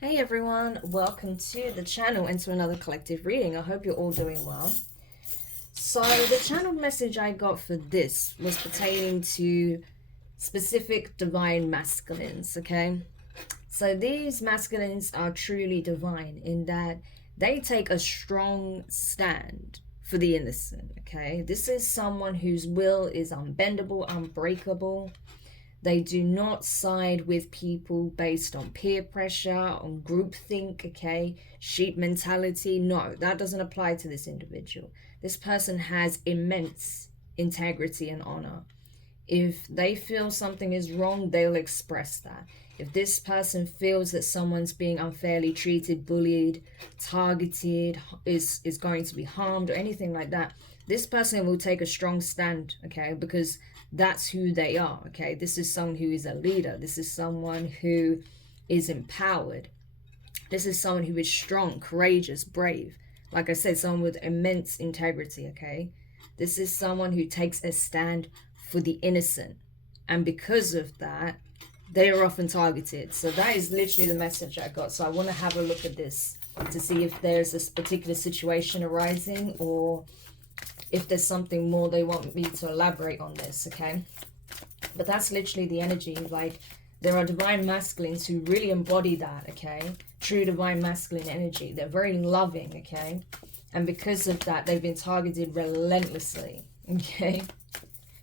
Hey everyone, welcome to the channel and to another collective reading. I hope you're all doing well. So the channel message I got for this was pertaining to specific divine masculines, okay? So these masculines are truly divine in that they take a strong stand for the innocent, okay? This is someone whose will is unbendable, unbreakable. They do not side with people based on peer pressure, on groupthink, okay? Sheep mentality. No, that doesn't apply to this individual. This person has immense integrity and honor. If they feel something is wrong, they'll express that. If this person feels that someone's being unfairly treated, bullied, targeted, is going to be harmed or anything like that, this person will take a strong stand, okay? Because that's who they are, okay? This is someone who is a leader. This is someone who is empowered. This is someone who is strong, courageous, brave. Like I said, someone with immense integrity, okay? This is someone who takes a stand for the innocent. And because of that, they are often targeted. So that is literally the message I got. So I want to have a look at this to see if there's a particular situation arising or if there's something more they want me to elaborate on this, okay? But that's literally the energy. Like, there are divine masculines who really embody that, okay? True divine masculine energy. They're very loving, okay? And because of that, they've been targeted relentlessly, okay?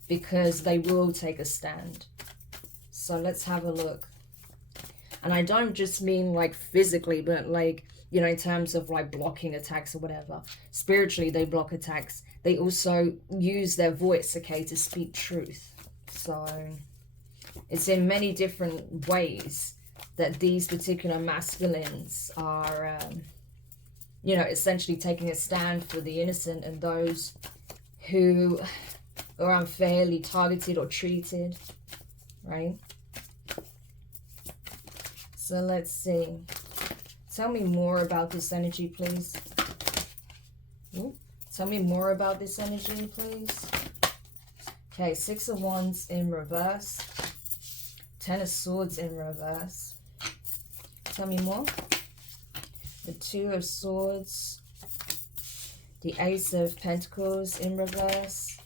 Because they will take a stand. So let's have a look. And I don't just mean like physically, but like, you know, in terms of like blocking attacks or whatever. Spiritually, they block attacks. They also use their voice, okay, to speak truth. So it's in many different ways that these particular masculines are, you know, essentially taking a stand for the innocent and those who are unfairly targeted or treated, right? So let's see. Tell me more about this energy, please. Ooh. Tell me more about this energy, please. Okay, Six of Wands in reverse. Ten of Swords in reverse. Tell me more. The Two of Swords. The Ace of Pentacles in reverse.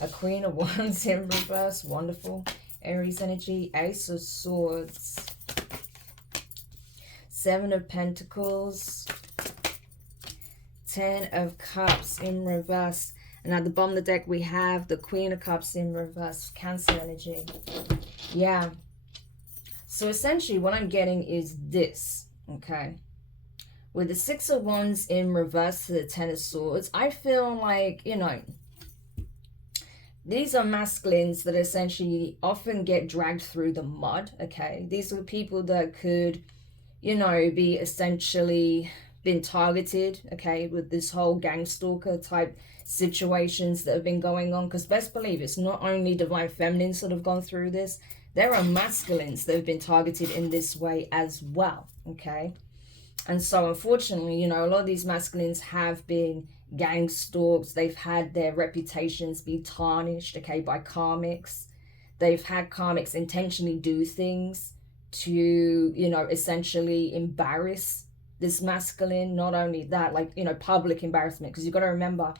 A Queen of Wands in reverse. Wonderful. Aries energy. Ace of Swords. Seven of Pentacles. Ten of Cups in reverse. And at the bottom of the deck, we have the Queen of Cups in reverse. Cancer energy. Yeah. So essentially what I'm getting is this, okay? With the Six of Wands in reverse to the Ten of Swords, I feel like, you know, these are masculines that essentially often get dragged through the mud, okay? These are people that could, you know, be essentially been targeted, okay, with this whole gang stalker type situations that have been going on. Because best believe it's not only divine feminines that have gone through this, there are masculines that have been targeted in this way as well, okay? And so unfortunately, you know, a lot of these masculines have been gang stalked. They've had their reputations be tarnished, okay, by karmics. They've had karmics intentionally do things to, you know, essentially embarrass this masculine. Not only that, like, you know, public embarrassment, because you've got to remember,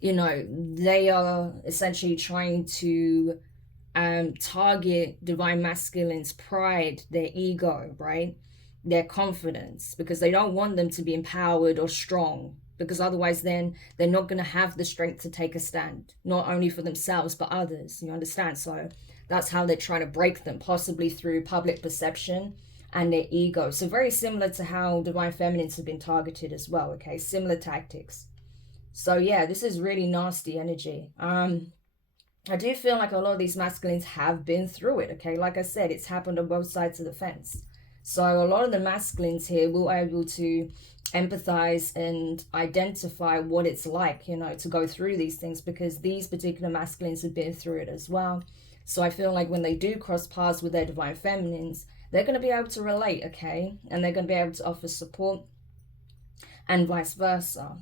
you know, they are essentially trying to target divine masculine's pride, their ego, right? Their confidence, because they don't want them to be empowered or strong, because otherwise then they're not going to have the strength to take a stand, not only for themselves but others, you understand? So that's how they're trying to break them, possibly through public perception and their ego. So very similar to how divine feminines have been targeted as well, okay? Similar tactics. So yeah, this is really nasty energy. I do feel like a lot of these masculines have been through it, okay? Like I said, it's happened on both sides of the fence. So a lot of the masculines here will be able to empathize and identify what it's like, you know, to go through these things, because these particular masculines have been through it as well. So I feel like when they do cross paths with their divine feminines, they're going to be able to relate, okay? And they're going to be able to offer support and vice versa.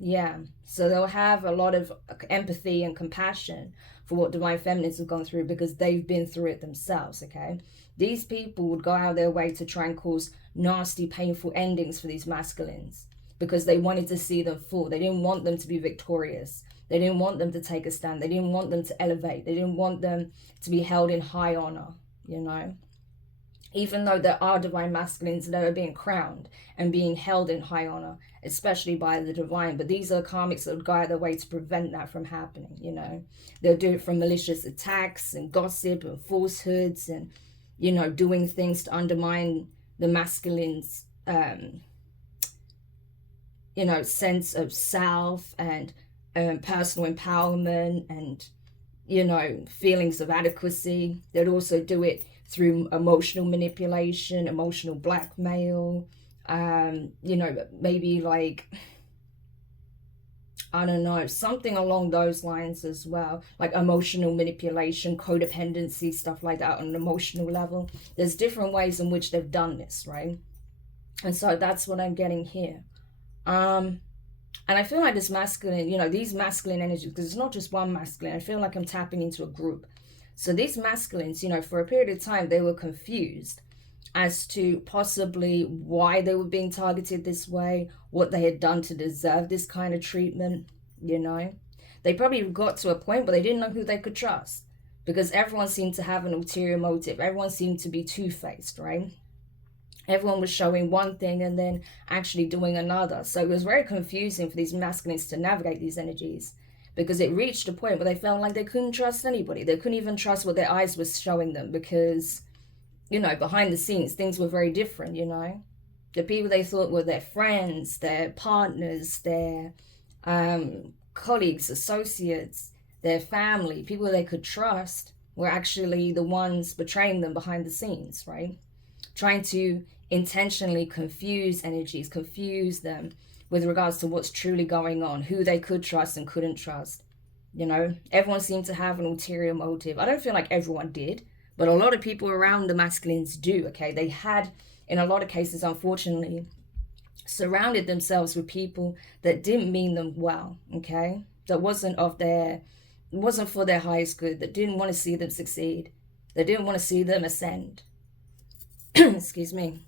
Yeah, so they'll have a lot of empathy and compassion for what divine feminines have gone through because they've been through it themselves, okay? These people would go out of their way to try and cause nasty, painful endings for these masculines because they wanted to see them fall. They didn't want them to be victorious. They didn't want them to take a stand. They didn't want them to elevate. They didn't want them to be held in high honor, you know. Even though there are divine masculines that are being crowned and being held in high honor, especially by the divine. But these are karmics that would go out of their way to prevent that from happening, you know. They'll do it from malicious attacks and gossip and falsehoods and, you know, doing things to undermine the masculine's, you know, sense of self and personal empowerment and, you know, feelings of adequacy. They'd also do it through emotional manipulation, emotional blackmail, you know, maybe like, I don't know, something along those lines as well, like emotional manipulation, codependency, stuff like that on an emotional level. There's different ways in which they've done this, right? And so that's what I'm getting here. And I feel like this masculine, you know, these masculine energies, because it's not just one masculine, I feel like I'm tapping into a group. So these masculines, you know, for a period of time, they were confused as to possibly why they were being targeted this way, what they had done to deserve this kind of treatment, you know. They probably got to a point where they didn't know who they could trust because everyone seemed to have an ulterior motive. Everyone seemed to be two-faced, right? Everyone was showing one thing and then actually doing another. So it was very confusing for these masculines to navigate these energies, because it reached a point where they felt like they couldn't trust anybody. They couldn't even trust what their eyes were showing them because, you know, behind the scenes, things were very different, you know. The people they thought were their friends, their partners, their colleagues, associates, their family, people they could trust, were actually the ones betraying them behind the scenes, right? Trying to intentionally confuse energies, confuse them with regards to what's truly going on, who they could trust and couldn't trust. You know, everyone seemed to have an ulterior motive. I don't feel like everyone did, but a lot of people around the masculines do, okay? They had, in a lot of cases, unfortunately, surrounded themselves with people that didn't mean them well, okay? That wasn't for their highest good, that didn't want to see them succeed, that didn't want to see them ascend. Excuse me.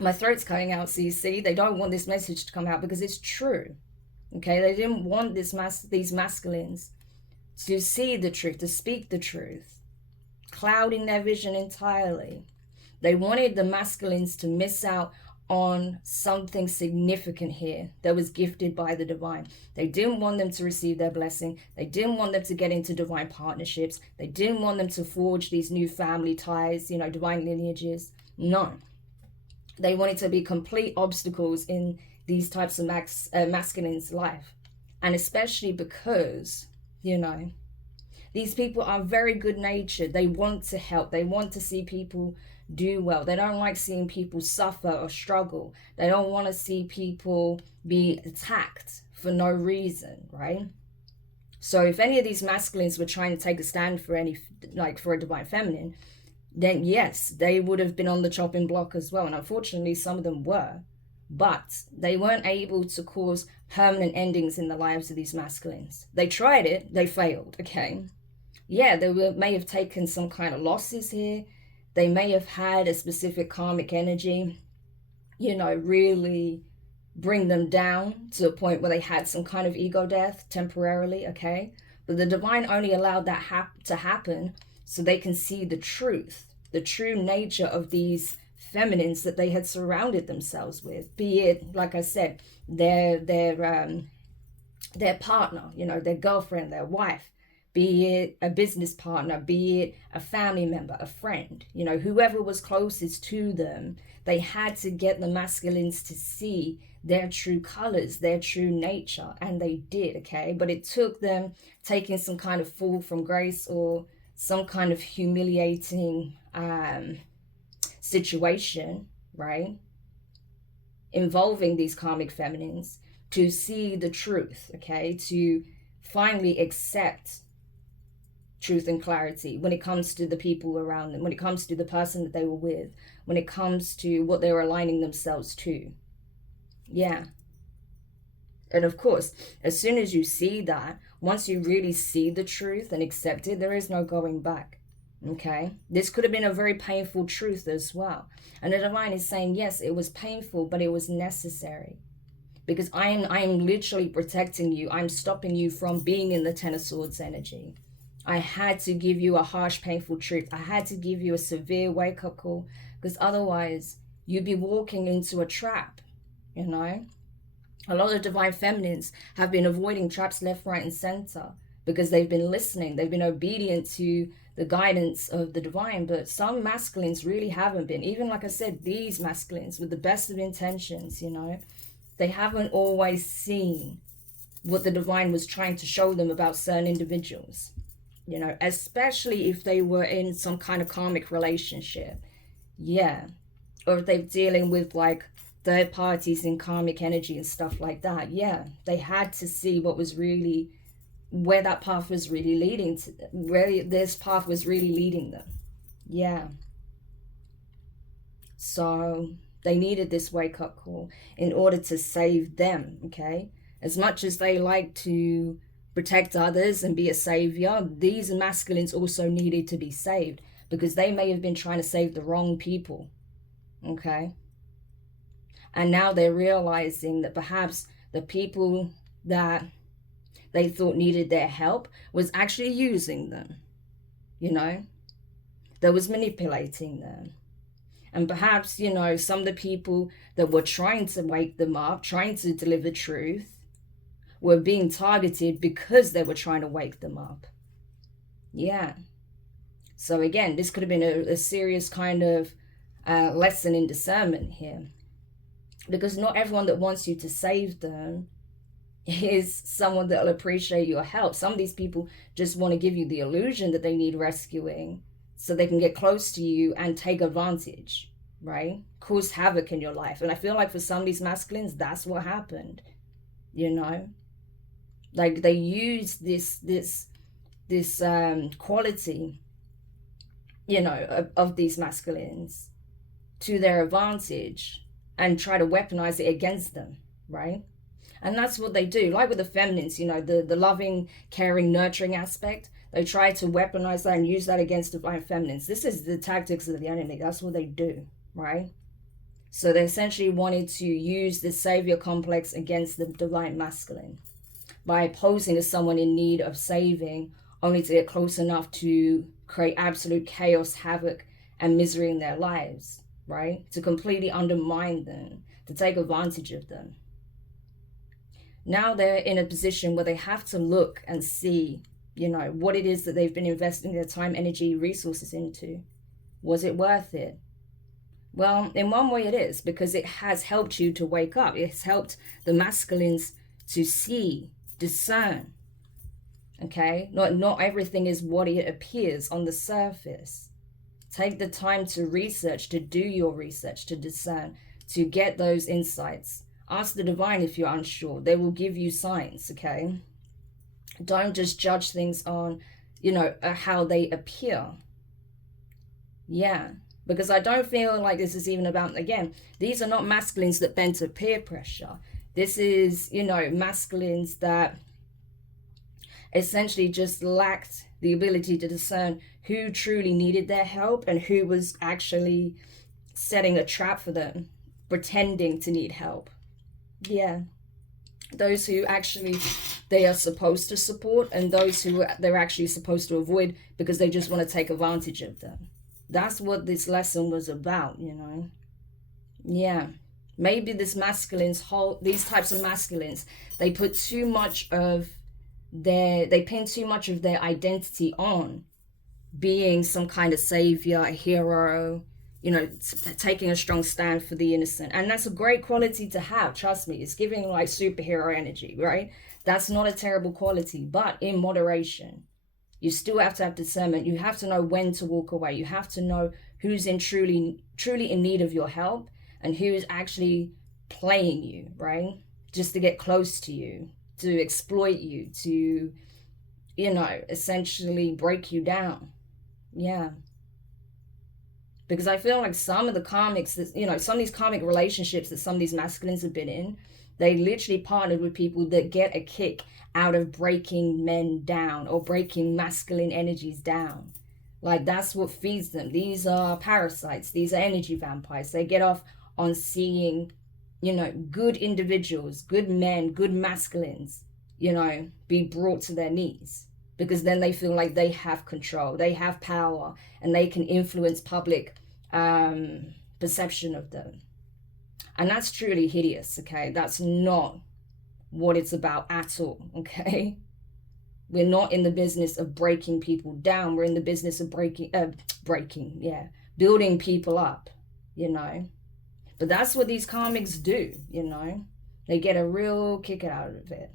My throat's cutting out, so you see, they don't want this message to come out because it's true. Okay, they didn't want these masculines to see the truth, to speak the truth, clouding their vision entirely. They wanted the masculines to miss out on something significant here that was gifted by the divine. They didn't want them to receive their blessing. They didn't want them to get into divine partnerships. They didn't want them to forge these new family ties, you know, divine lineages. No. They wanted to be complete obstacles in these types of masculines' life. And especially because, you know, these people are very good-natured. They want to help. They want to see people do well. They don't like seeing people suffer or struggle. They don't want to see people be attacked for no reason, right? So if any of these masculines were trying to take a stand for for a divine feminine, then yes, they would have been on the chopping block as well. And unfortunately, some of them were. But they weren't able to cause permanent endings in the lives of these masculines. They tried it, they failed, okay? Yeah, they may have taken some kind of losses here. They may have had a specific karmic energy, you know, really bring them down to a point where they had some kind of ego death temporarily, okay? But the divine only allowed that to happen so they can see the truth, the true nature of these feminines that they had surrounded themselves with, be it, like I said, their partner, you know, their girlfriend, their wife, be it a business partner, be it a family member, a friend, you know, whoever was closest to them. They had to get the masculines to see their true colors, their true nature, and they did, okay? But it took them taking some kind of fall from grace or some kind of humiliating situation, right, involving these karmic feminines to see the truth, okay, to finally accept truth and clarity when it comes to the people around them, when it comes to the person that they were with, when it comes to what they were aligning themselves to. Yeah. And of course, as soon as you see that, once you really see the truth and accept it, there is no going back. Okay, this could have been a very painful truth as well. And the divine is saying, yes, it was painful, but it was necessary. Because I'm literally protecting you. I'm stopping you from being in the Ten of Swords energy. I had to give you a harsh, painful truth. I had to give you a severe wake-up call, because otherwise you'd be walking into a trap, you know? A lot of divine feminines have been avoiding traps left, right, and center because they've been listening. They've been obedient to the guidance of the divine, but some masculines really haven't been. Even, like I said, these masculines with the best of intentions, you know, they haven't always seen what the divine was trying to show them about certain individuals, you know, especially if they were in some kind of karmic relationship. Yeah. Or if they're dealing with like third parties in karmic energy and stuff like that. Yeah. They had to see what was really, where that path was really leading to, where this path was really leading them. Yeah. So they needed this wake-up call in order to save them, okay? As much as they like to protect others and be a savior, these masculines also needed to be saved because they may have been trying to save the wrong people, okay? And now they're realizing that perhaps the people that they thought needed their help was actually using them, you know? That was manipulating them. And perhaps, you know, some of the people that were trying to wake them up, trying to deliver truth, were being targeted because they were trying to wake them up. Yeah. So again, this could have been a serious kind of lesson in discernment here. Because not everyone that wants you to save them is someone that will appreciate your help. Some of these people just want to give you the illusion that they need rescuing so they can get close to you and take advantage, right? Cause havoc in your life. And I feel like for some of these masculines, that's what happened, you know? Like they use this quality, you know, of these masculines to their advantage and try to weaponize it against them, right? And that's what they do. Like with the feminines, you know, the loving, caring, nurturing aspect, they try to weaponize that and use that against divine feminines. This is the tactics of the enemy. That's what they do, right? So they essentially wanted to use the savior complex against the divine masculine by posing as someone in need of saving, only to get close enough to create absolute chaos, havoc, and misery in their lives, right? To completely undermine them, to take advantage of them. Now they're in a position where they have to look and see, you know, what it is that they've been investing their time, energy, resources into. Was it worth it? Well, in one way it is, because it has helped you to wake up. It's helped the masculines to see, discern. Okay? Not everything is what it appears on the surface. Take the time to research, to do your research, to discern, to get those insights. Ask the divine if you're unsure. They will give you signs, okay? Don't just judge things on, you know, how they appear. Yeah, because I don't feel like this is even about, again, these are not masculines that bend to peer pressure. This is, you know, masculines that essentially just lacked the ability to discern who truly needed their help and who was actually setting a trap for them, pretending to need help. Yeah, those who actually they are supposed to support and those who they're actually supposed to avoid because they just want to take advantage of them. That's what this lesson was about, you know. Yeah, maybe these types of masculines, they put too much of they pin too much of their identity on being some kind of savior, a hero, you know, taking a strong stand for the innocent. And that's a great quality to have, trust me. It's giving like superhero energy, right? That's not a terrible quality, but in moderation. You still have to have discernment. You have to know when to walk away. You have to know who's in truly in need of your help and who is actually playing you, right? Just to get close to you, to exploit you, to, you know, essentially break you down. Yeah. Because I feel like some of the karmics that, you know, some of these karmic relationships that some of these masculines have been in, they literally partnered with people that get a kick out of breaking men down or breaking masculine energies down. Like, that's what feeds them. These are parasites. These are energy vampires. They get off on seeing, good individuals, good men, good masculines, be brought to their knees, because then they feel like they have control, they have power, and they can influence public perception of them. And that's truly hideous, okay? That's not what it's about at all, okay? We're not in the business of breaking people down. We're in the business of building people up, But that's what these karmics do, They get a real kick out of it.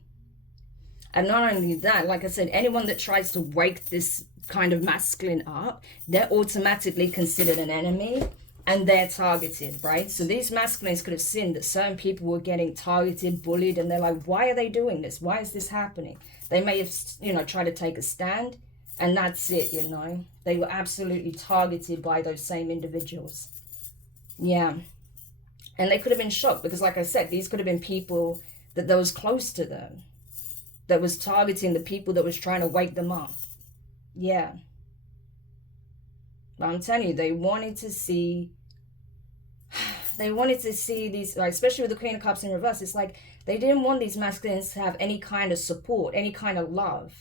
And not only that, like I said, anyone that tries to wake this kind of masculine up, they're automatically considered an enemy, and they're targeted, right? So these masculines could have seen that certain people were getting targeted, bullied, and they're like, why are they doing this? Why is this happening? They may have, tried to take a stand, and that's it, They were absolutely targeted by those same individuals. Yeah. And they could have been shocked because, like I said, these could have been people that was close to them, that was targeting the people that was trying to wake them up. Yeah. But I'm telling you, they wanted to see these, like, especially with the Queen of Cups in reverse. It's like they didn't want these masculines to have any kind of support, any kind of love,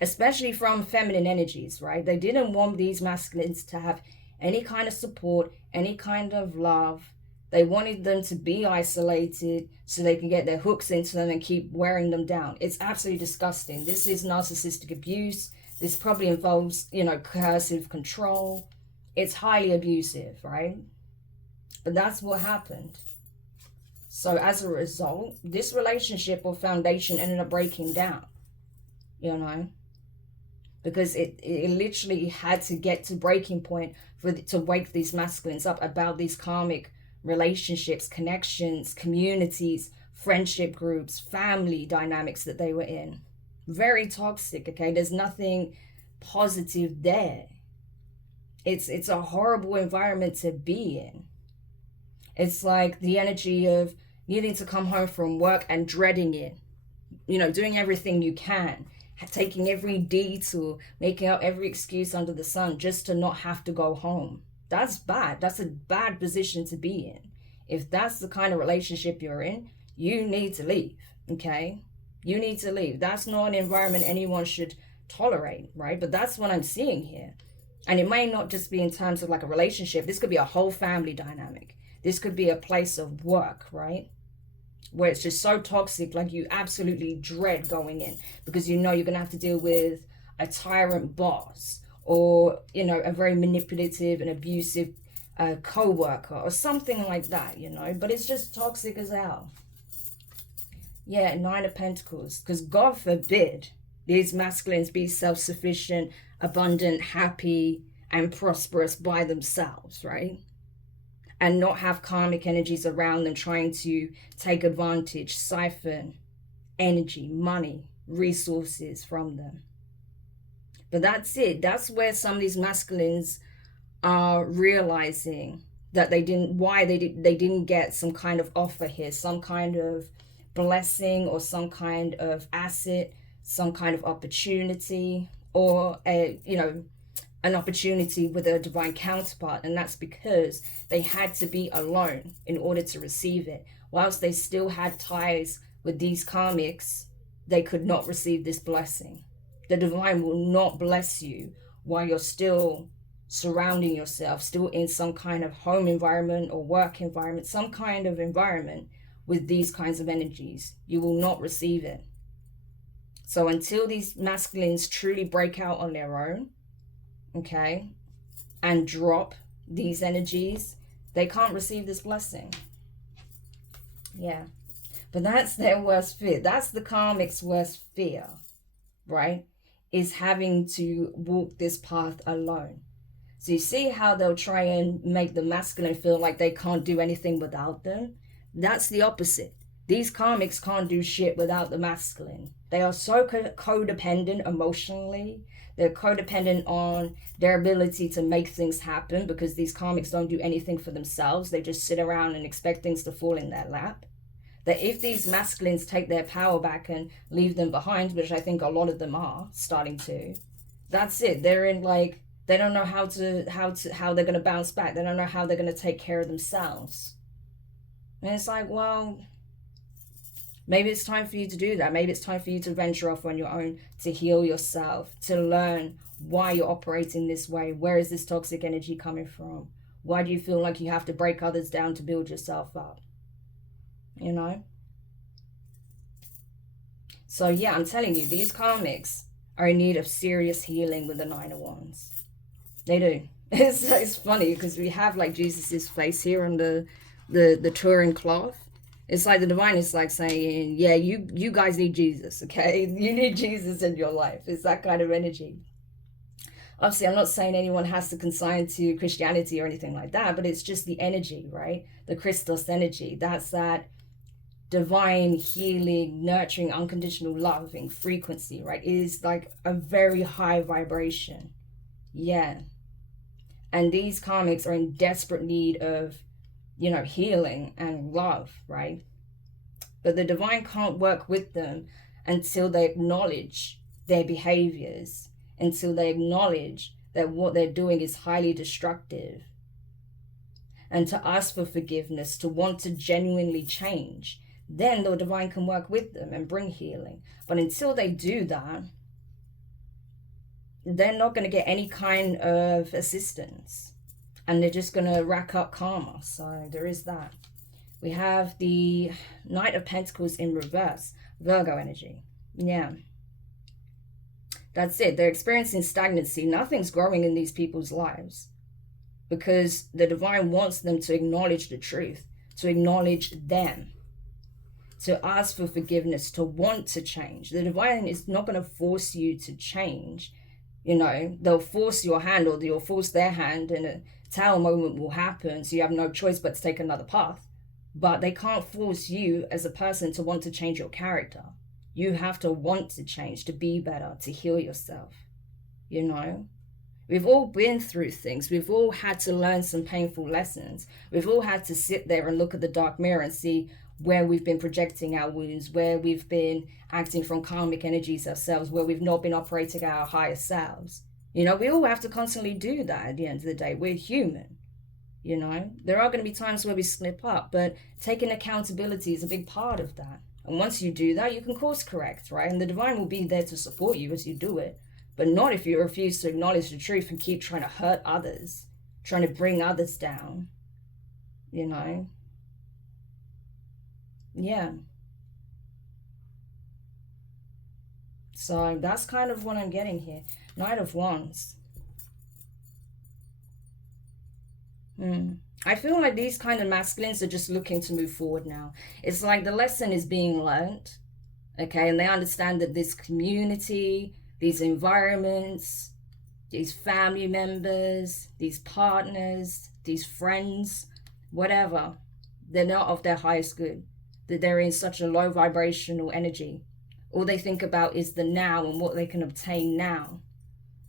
especially from feminine energies, right? They didn't want these masculines to have any kind of support, any kind of love. They wanted them to be isolated so they can get their hooks into them and keep wearing them down. It's absolutely disgusting. This is narcissistic abuse. This probably involves, coercive control. It's highly abusive, right? But that's what happened. So as a result, this relationship or foundation ended up breaking down, because it literally had to get to breaking point to wake these masculines up about these karmic relationships, connections, communities, friendship groups, family dynamics that they were in. Very toxic, okay? There's nothing positive there. It's a horrible environment to be in. It's like the energy of needing to come home from work and dreading it. Doing everything you can, taking every detour, making out every excuse under the sun just to not have to go home. That's bad. That's a bad position to be in. If that's the kind of relationship you're in, you need to leave, okay? You need to leave. That's not an environment anyone should tolerate, right? But that's what I'm seeing here. And it may not just be in terms of like a relationship. This could be a whole family dynamic. This could be a place of work, right? Where it's just so toxic, like you absolutely dread going in because you're going to have to deal with a tyrant boss, or a very manipulative and abusive co-worker or something like that, but it's just toxic as hell. Yeah, 9 of Pentacles, because God forbid these masculines be self-sufficient, abundant, happy, and prosperous by themselves, right? And not have karmic energies around them trying to take advantage, siphon energy, money, resources from them. But that's it. That's where some of these masculines are realizing that they didn't get some kind of offer here, some kind of blessing or some kind of asset, some kind of opportunity, or an opportunity with a divine counterpart. And that's because they had to be alone in order to receive it. Whilst they still had ties with these karmics, they could not receive this blessing. The divine will not bless you while you're still surrounding yourself, still in some kind of home environment or work environment, some kind of environment with these kinds of energies. You will not receive it. So until these masculines truly break out on their own, okay, and drop these energies, they can't receive this blessing. Yeah. But that's their worst fear. That's the karmic's worst fear, right? Is having to walk this path alone. So you see how they'll try and make the masculine feel like they can't do anything without them? That's the opposite. These karmics can't do shit without the masculine. They are so codependent emotionally. They're codependent on their ability to make things happen, because these karmics don't do anything for themselves. They just sit around and expect things to fall in their lap. That if these masculines take their power back and leave them behind, which I think a lot of them are starting to, that's it. They're in like They don't know how they're going to bounce back. They don't know how they're going to take care of themselves. And it's like, well, maybe it's time for you to do that. Maybe it's time for you to venture off on your own, to heal yourself, to learn why you're operating this way. Where is this toxic energy coming from? Why do you feel like you have to break others down to build yourself up? You know? So yeah, I'm telling you, these karmics are in need of serious healing with the Nine of Wands. They do. It's funny because we have like Jesus's face here on the Turin cloth. It's like the divine is like saying, yeah, you guys need Jesus, okay? You need Jesus in your life. It's that kind of energy. Obviously, I'm not saying anyone has to consign to Christianity or anything like that, but it's just the energy, right? The Christos energy. That's that divine, healing, nurturing, unconditional loving frequency, right? It is like a very high vibration. Yeah. And these karmics are in desperate need of, you know, healing and love, right? But the divine can't work with them until they acknowledge their behaviors, until they acknowledge that what they're doing is highly destructive, and to ask for forgiveness, to want to genuinely change. Then the divine can work with them and bring healing. But until they do that, they're not going to get any kind of assistance, and they're just going to rack up karma. So there is that. We have the Knight of Pentacles in reverse, Virgo energy. Yeah, that's it. They're experiencing stagnancy. Nothing's growing in these people's lives because the divine wants them to acknowledge the truth, to acknowledge them, to ask for forgiveness, to want to change. The divine is not going to force you to change. You know, they'll force your hand, or you'll force their hand, and a tower moment will happen, so you have no choice but to take another path. But they can't force you as a person to want to change your character. You have to want to change, to be better, to heal yourself. You know, we've all been through things. We've all had to learn some painful lessons. We've all had to sit there and look at the dark mirror and see where we've been projecting our wounds, where we've been acting from karmic energies ourselves, where we've not been operating our higher selves. You know, we all have to constantly do that at the end of the day. We're human. You know, there are going to be times where we slip up, but taking accountability is a big part of that. And once you do that, you can course correct, right? And the divine will be there to support you as you do it, but not if you refuse to acknowledge the truth and keep trying to hurt others, trying to bring others down, you know? Yeah. So that's kind of what I'm getting here. Knight of Wands. I feel like these kind of masculines are just looking to move forward now. It's like the lesson is being learned, okay? And they understand that this community, these environments, these family members, these partners, these friends, whatever, they're not of their highest good, that they're in such a low vibrational energy. All they think about is the now and what they can obtain now.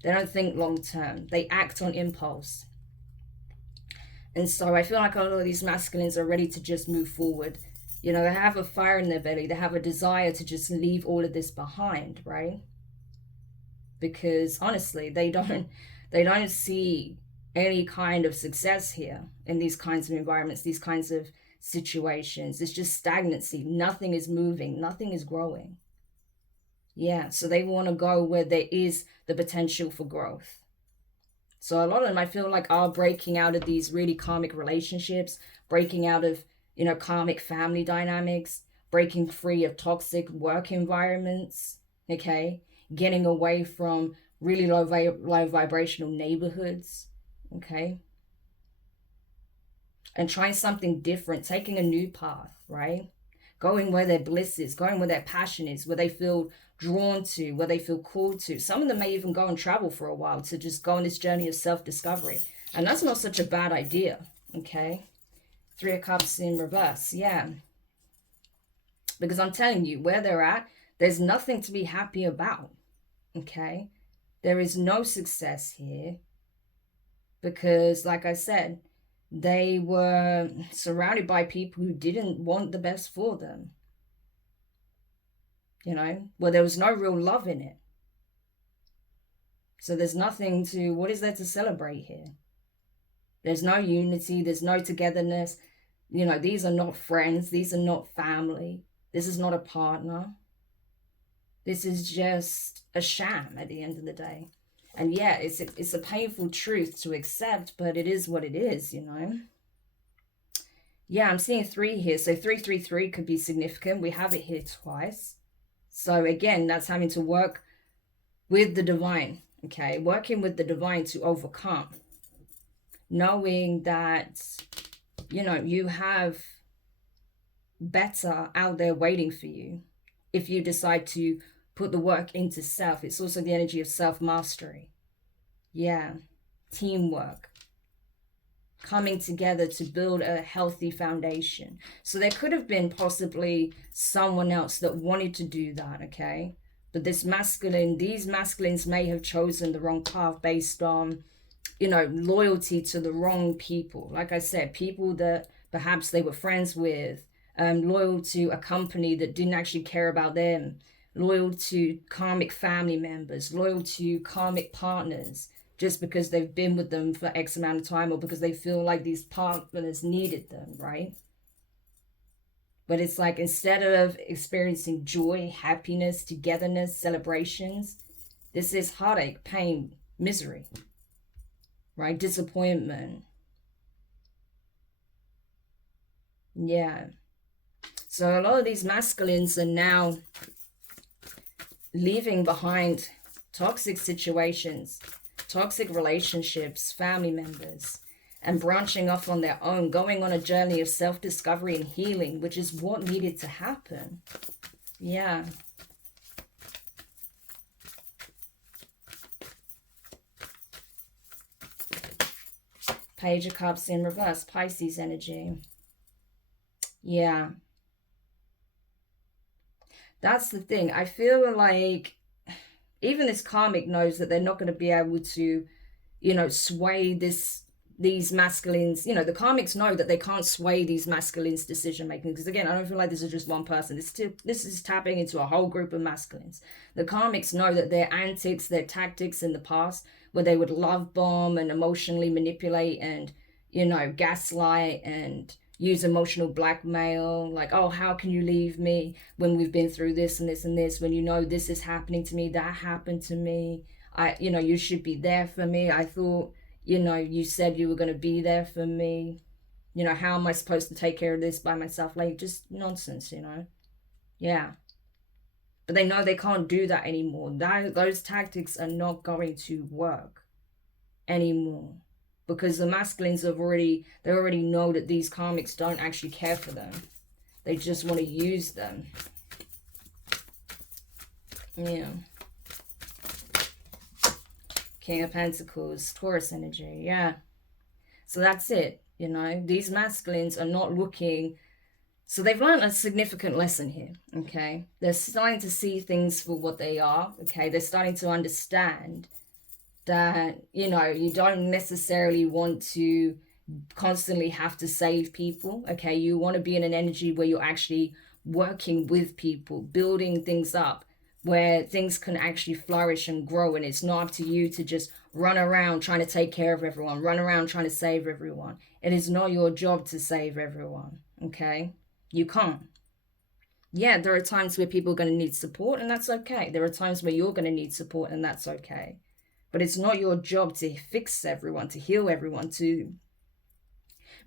They don't think long term. They act on impulse. And so I feel like a lot of these masculines are ready to just move forward. You know, they have a fire in their belly. They have a desire to just leave all of this behind, right? Because honestly, they don't see any kind of success here in these kinds of environments, these kinds of situations. It's just stagnancy. Nothing is moving. Nothing is growing. Yeah, so they want to go where there is the potential for growth. So a lot of them, I feel like, are breaking out of these really karmic relationships, breaking out of, you know, karmic family dynamics, breaking free of toxic work environments, okay? Getting away from really low vibrational neighborhoods, okay? And trying something different, taking a new path, right? Going where their bliss is, going where their passion is, where they feel drawn to, where they feel called to. Some of them may even go and travel for a while to just go on this journey of self-discovery. And that's not such a bad idea, okay? Three of Cups in reverse, yeah. Because I'm telling you, where they're at, there's nothing to be happy about, okay? There is no success here because, like I said, they were surrounded by people who didn't want the best for them. You know, where there was no real love in it. So there's nothing to, what is there to celebrate here? There's no unity, there's no togetherness. You know, these are not friends, these are not family. This is not a partner. This is just a sham at the end of the day. And yeah, it's a painful truth to accept, but it is what it is, you know. Yeah, I'm seeing 3 here. So 333 could be significant. We have it here twice. So again, that's having to work with the divine, okay? Working with the divine to overcome. Knowing that, you know, you have better out there waiting for you if you decide to put the work into self. It's also the energy of self-mastery. Yeah, teamwork. Coming together to build a healthy foundation. So there could have been possibly someone else that wanted to do that, okay? But these masculines may have chosen the wrong path based on, you know, loyalty to the wrong people. Like I said, people that perhaps they were friends with, loyal to a company that didn't actually care about them, loyal to karmic family members, loyal to karmic partners, just because they've been with them for X amount of time or because they feel like these partners needed them, right? But it's like, instead of experiencing joy, happiness, togetherness, celebrations, this is heartache, pain, misery, right? Disappointment. Yeah. So a lot of these masculines are now leaving behind toxic situations, toxic relationships, family members, and branching off on their own, going on a journey of self-discovery and healing, which is what needed to happen. Yeah. Page of Cups in reverse, Pisces energy. Yeah. That's the thing. I feel like even this karmic knows that they're not going to be able to, you know, sway these masculines. You know, the karmics know that they can't sway these masculines' decision making, because again, I don't feel like this is just one person. This is tapping into a whole group of masculines. The karmics know that their antics, their tactics in the past, where they would love bomb and emotionally manipulate and, you know, gaslight and use emotional blackmail, like, oh, how can you leave me when we've been through this and this and this, when you know this is happening to me, that happened to me, you know, you should be there for me, I thought, you know, you said you were going to be there for me, you know, how am I supposed to take care of this by myself? Like, just nonsense, you know. Yeah. But they know they can't do that anymore. Those tactics are not going to work anymore, because the masculines they already know that these karmics don't actually care for them. They just want to use them. Yeah. King of Pentacles, Taurus energy. Yeah. So that's it. You know, these masculines are not looking. So they've learned a significant lesson here. Okay. They're starting to see things for what they are. Okay. They're starting to understand that, you know, you don't necessarily want to constantly have to save people. Okay. You want to be in an energy where you're actually working with people, building things up, where things can actually flourish and grow, and it's not up to you to just run around trying to take care of everyone, run around trying to save everyone. It is not your job to save everyone. Okay. You can't. Yeah, there are times where people are going to need support, and that's okay. There are times where you're going to need support, and that's okay. But it's not your job to fix everyone, to heal everyone, to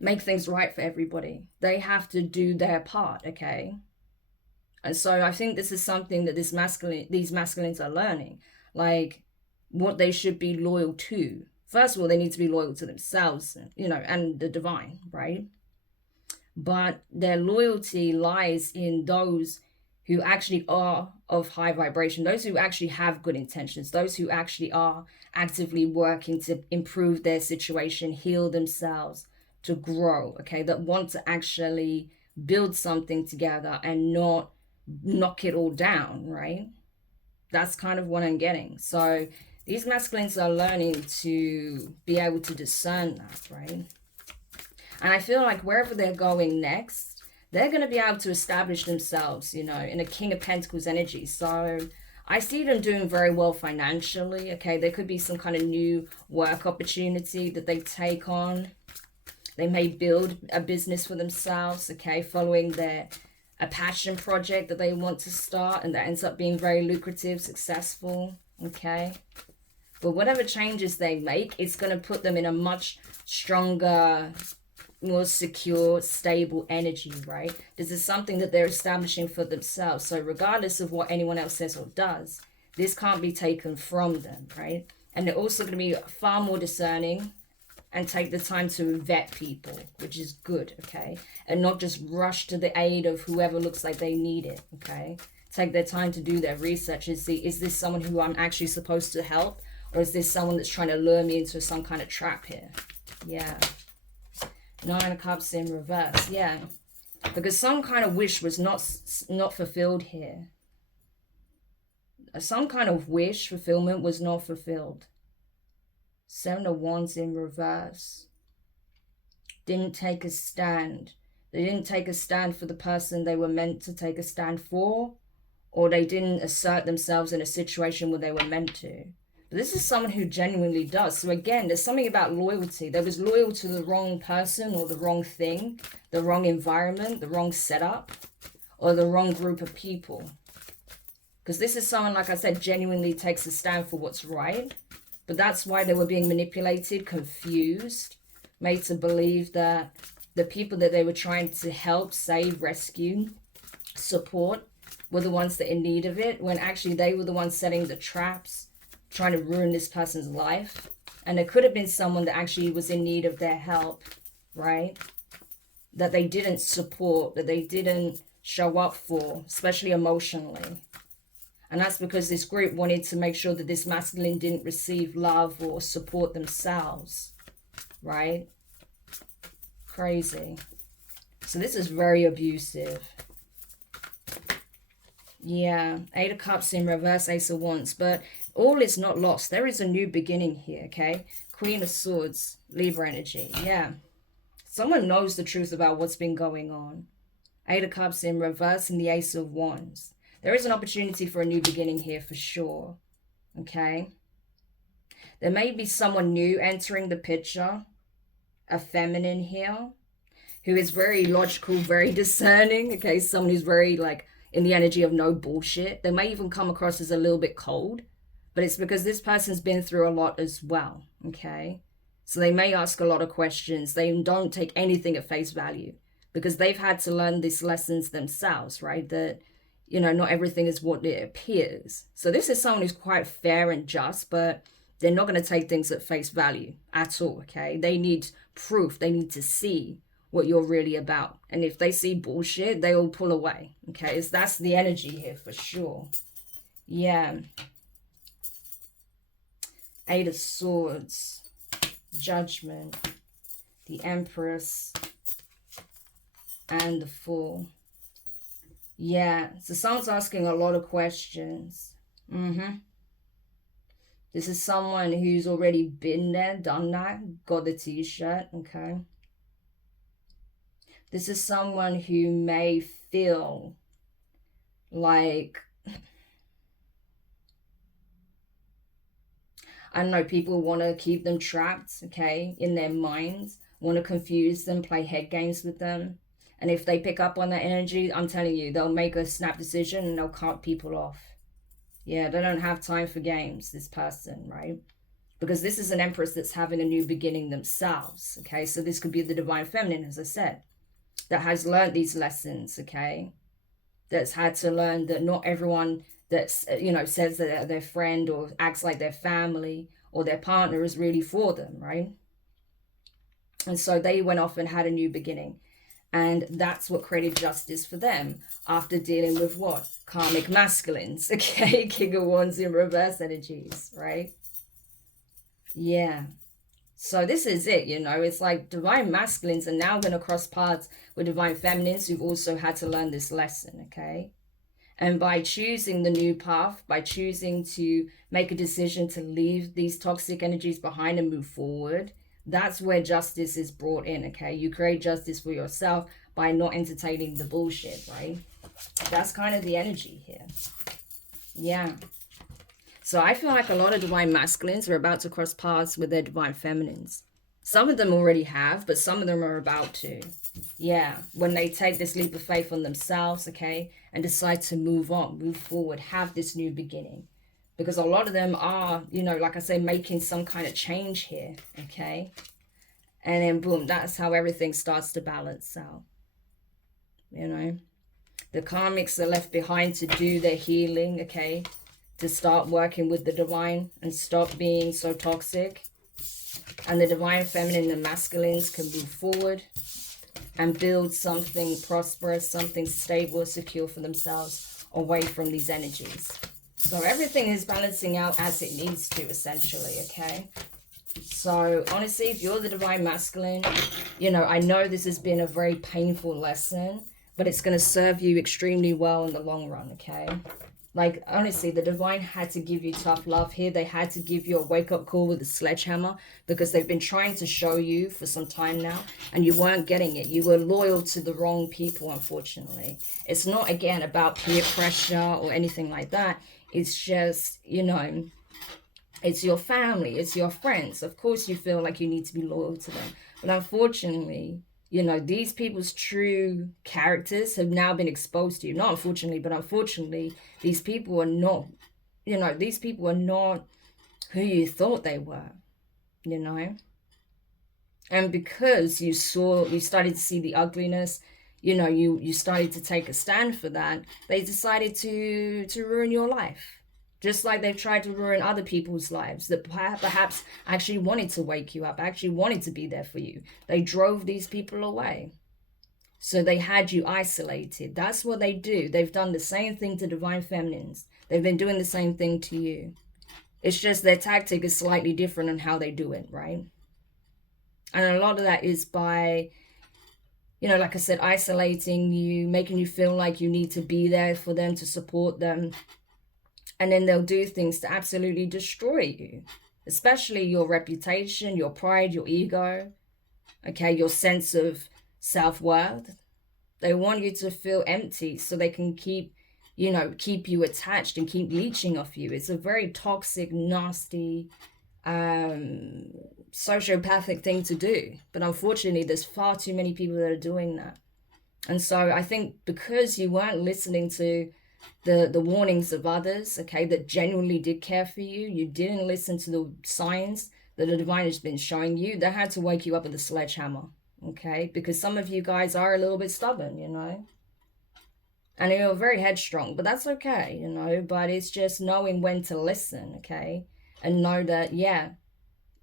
make things right for everybody. They have to do their part, okay? And so I think this is something that these masculines are learning, like what they should be loyal to. First of all, they need to be loyal to themselves, you know, and the divine, right? But their loyalty lies in those who actually are of high vibration, those who actually have good intentions, those who actually are actively working to improve their situation, heal themselves, to grow, okay, that want to actually build something together and not knock it all down, right? That's kind of what I'm getting. So these masculines are learning to be able to discern that, right? And I feel like wherever they're going next, they're going to be able to establish themselves, you know, in a King of Pentacles energy. So I see them doing very well financially, okay? There could be some kind of new work opportunity that they take on. They may build a business for themselves, okay? Following a passion project that they want to start, and that ends up being very lucrative, successful, okay? But whatever changes they make, it's going to put them in a much stronger, more secure, stable energy, right? This is something that they're establishing for themselves. So regardless of what anyone else says or does, this can't be taken from them, right? And they're also going to be far more discerning and take the time to vet people, which is good, okay? And not just rush to the aid of whoever looks like they need it, okay? Take their time to do their research and see, is this someone who I'm actually supposed to help? Or is this someone that's trying to lure me into some kind of trap here? Yeah. 9 of Cups in reverse, yeah. Because some kind of wish was not fulfilled here. Some kind of wish fulfillment was not fulfilled. 7 of Wands in reverse. Didn't take a stand. They didn't take a stand for the person they were meant to take a stand for, or they didn't assert themselves in a situation where they were meant to. But this is someone who genuinely does. So again, there's something about loyalty. They was loyal to the wrong person or the wrong thing, the wrong environment, the wrong setup, or the wrong group of people. Because this is someone, like I said, genuinely takes a stand for what's right. But that's why they were being manipulated, confused, made to believe that the people that they were trying to help, save, rescue, support were the ones that in need of it, when actually they were the ones setting the traps, trying to ruin this person's life. And it could have been someone that actually was in need of their help, right? That they didn't support, that they didn't show up for, especially emotionally. And that's because this group wanted to make sure that this masculine didn't receive love or support themselves, right? Crazy. So this is very abusive. Yeah, 8 of Cups in reverse, Ace of Wands. But all is not lost. There is a new beginning here, okay? Queen of Swords, Libra energy. Yeah. Someone knows the truth about what's been going on. 8 of Cups in reverse and the Ace of Wands. There is an opportunity for a new beginning here for sure, okay? There may be someone new entering the picture, a feminine here, who is very logical, very discerning, okay? Someone who's very, like, in the energy of no bullshit. They may even come across as a little bit cold, but it's because this person's been through a lot as well, okay? So they may ask a lot of questions. They don't take anything at face value because they've had to learn these lessons themselves, right? That, you know, not everything is what it appears. So this is someone who's quite fair and just, but they're not going to take things at face value at all, okay? They need proof. They need to see what you're really about. And if they see bullshit, they will pull away, okay? So that's the energy here for sure. Yeah. 8 of Swords, Judgment, the Empress, and the Fool. Yeah, so someone's asking a lot of questions. This is someone who's already been there, done that, got the t-shirt, okay? This is someone who may feel like, I don't know, people want to keep them trapped, okay, in their minds, want to confuse them, play head games with them. And if they pick up on that energy, I'm telling you, they'll make a snap decision and they'll cut people off. Yeah, they don't have time for games, this person, right? Because this is an Empress that's having a new beginning themselves, okay? So this could be the Divine Feminine, as I said, that has learned these lessons, okay? That's had to learn that not everyone that's, you know, says that they're their friend or acts like their family or their partner is really for them, right? And so they went off and had a new beginning. And that's what created justice for them after dealing with what? Karmic masculines, okay? King of Wands in reverse energies, right? Yeah. So this is it, you know, it's like divine masculines are now going to cross paths with divine feminines who've also had to learn this lesson, okay? And by choosing the new path, by choosing to make a decision to leave these toxic energies behind and move forward, that's where justice is brought in, okay? You create justice for yourself by not entertaining the bullshit, right? That's kind of the energy here. Yeah. So I feel like a lot of divine masculines are about to cross paths with their divine feminines. Some of them already have, but some of them are about to. Yeah, when they take this leap of faith on themselves, okay, and decide to move on, move forward, have this new beginning. Because a lot of them are, you know, like I say, making some kind of change here, okay? And then boom, that's how everything starts to balance out, you know? The karmics are left behind to do their healing, okay? To start working with the divine and stop being so toxic. And the divine feminine and masculines can move forward and build something prosperous, something stable, secure for themselves away from these energies. So everything is balancing out as it needs to, essentially, okay? So honestly, if you're the divine masculine, you know, I know this has been a very painful lesson, but it's going to serve you extremely well in the long run, okay? Like, honestly, the divine had to give you tough love here. They had to give you a wake-up call with a sledgehammer because they've been trying to show you for some time now and you weren't getting it. You were loyal to the wrong people, unfortunately. It's not, again, about peer pressure or anything like that. It's just, you know, it's your family, it's your friends. Of course you feel like you need to be loyal to them. But unfortunately, you know, these people's true characters have now been exposed to you. Not unfortunately, but unfortunately, these people are not, you know, these people are not who you thought they were, you know. And because you started to see the ugliness, you know, you started to take a stand for that, they decided to ruin your life. Just like they've tried to ruin other people's lives that perhaps actually wanted to wake you up, actually wanted to be there for you. They drove these people away. So they had you isolated. That's what they do. They've done the same thing to divine feminines. They've been doing the same thing to you. It's just their tactic is slightly different on how they do it, right? And a lot of that is by, you know, like I said, isolating you, making you feel like you need to be there for them, to support them. And then they'll do things to absolutely destroy you, especially your reputation, your pride, your ego, okay, your sense of self-worth. They want you to feel empty so they can keep, you know, keep you attached and keep leeching off you. It's a very toxic, nasty, sociopathic thing to do. But unfortunately, there's far too many people that are doing that. And so I think because you weren't listening to the warnings of others, okay, that genuinely did care for you, you didn't listen to the signs that the divine has been showing you, they had to wake you up with a sledgehammer, okay? Because some of you guys are a little bit stubborn, you know, and you're very headstrong, but that's okay, you know. But it's just knowing when to listen, okay, and know that, yeah,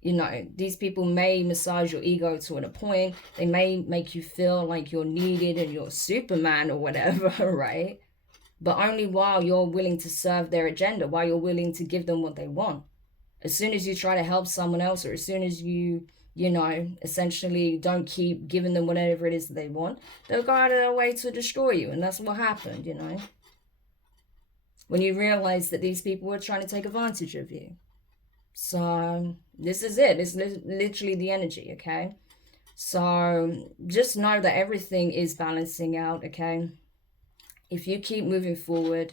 you know, these people may massage your ego to a point. They may make you feel like you're needed and you're Superman or whatever, right? But only while you're willing to serve their agenda, while you're willing to give them what they want. As soon as you try to help someone else, or as soon as you know, essentially don't keep giving them whatever it is that they want, they'll go out of their way to destroy you. And that's what happened, you know. When you realize that these people were trying to take advantage of you. So this is it. It's literally the energy, okay? So just know that everything is balancing out, okay? If you keep moving forward,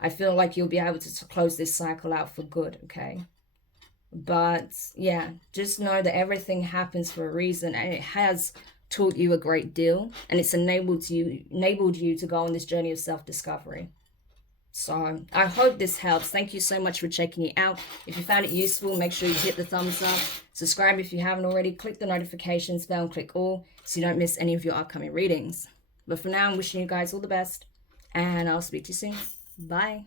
I feel like you'll be able to close this cycle out for good, okay? But yeah, just know that everything happens for a reason, and it has taught you a great deal, and it's enabled you to go on this journey of self-discovery. So I hope this helps. Thank you so much for checking it out. If you found it useful, make sure you hit the thumbs up. Subscribe if you haven't already. Click the notifications bell and click all so you don't miss any of your upcoming readings. But for now, I'm wishing you guys all the best, and I'll speak to you soon. Bye.